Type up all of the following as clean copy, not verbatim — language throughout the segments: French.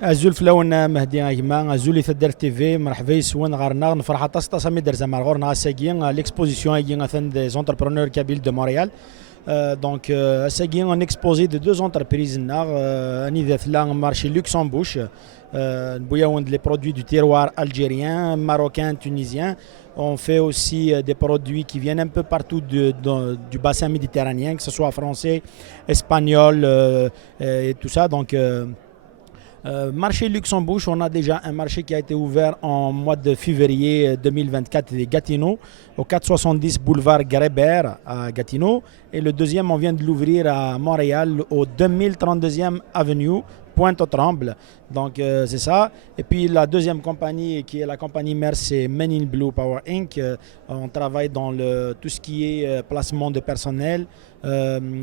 azul flawen Mehdi Agma, azul Ifeder TV, مرحبا يسون غارنا نفرح طاس مي درزا مارغورنا ساكين l'exposition est des entrepreneurs kabyles de Montréal. Donc ساكين un exposé de deux entreprises نار un marché Luxembourg les produits du terroir algérien, marocain, tunisien. On fait aussi des produits qui viennent un peu partout du bassin méditerranéen, que ce soit français, espagnol et tout ça. Donc marché Luxembourg, on a déjà un marché qui a été ouvert en mois de février 2024 à Gatineau, au 470 boulevard Grébert à Gatineau. Et le deuxième, on vient de l'ouvrir à Montréal, au 2032e avenue, Pointe-aux-Trembles. Donc c'est ça. Et puis la deuxième compagnie, qui est la compagnie mère, c'est Men in Blue Power Inc. On travaille dans tout ce qui est placement de personnel,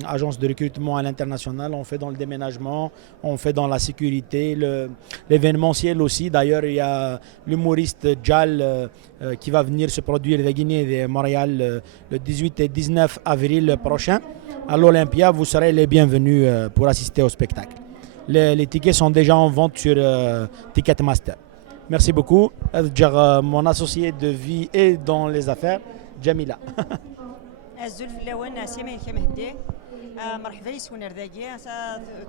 agence de recrutement à l'international. On fait dans le déménagement, on fait dans la sécurité, l'événementiel aussi. D'ailleurs, il y a l'humoriste Jal qui va venir se produire de Guinée et de Montréal le 18 et 19 avril prochain à l'Olympia. Vous serez les bienvenus pour assister au spectacle. Les tickets sont déjà en vente sur Ticketmaster. Merci beaucoup. Mon associé de vie et dans les affaires, Jamila. الزول في اللون سيما كمهدي مرحبا يسون رداجي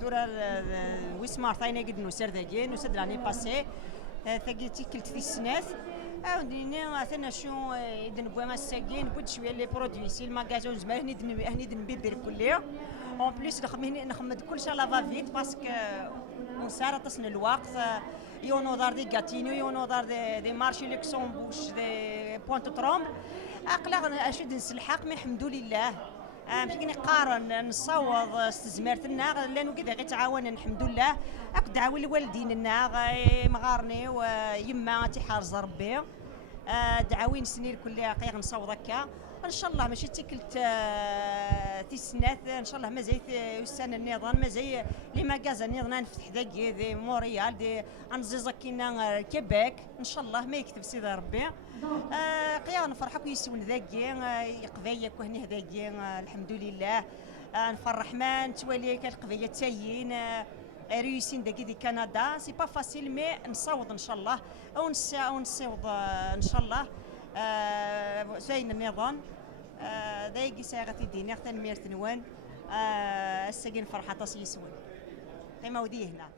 دورا ويسمار ثاينا قد نسر ذاجي نسد لاني باسي ثقي تيكلت في السنات عاوديني اثنا شو يدن بوا ما ساكين بود شويه لي برودوي سي الماغازون زمان هني دن بيبير كليه اون بليس نخمد كل شيء لا فيت باسكو اون ساره تصن الوقت يونو دار دي غاتينيو يونو دار دي مارشي لوكسمبورغ دي بوينت ترومب اقلا اشد نسلحق مي الحمد لله مشي نقارن نصوض استزمارتنا لانه كذا غير تعاون الحمد لله اقد عاون لوالديننا مغارني ويما تيحارز ربي دعاوين سنين كلها قيغ نصوض هكا ان شاء الله ماشي تيكلت تيسنات ان شاء الله ما زي السنه النظام ما زي لي ماغازا نظام نفتح داكي دي مونريال دي انزيزا كينا كيبيك ان شاء الله ما يكتب سيدي ربي قيا نفرحك يسون ذاكي قبايا كهني هذاكي الحمد لله نفرح ما نتوالي كالقبايا تايين ريوسين داكي دي كندا سي با فاسيل مي نصوض ان شاء الله او نصوض ان شاء الله زين النظام دايقي ساغتي ديني تنمير تنوان الساقين فرحة تصيسون قيمة ودي هنا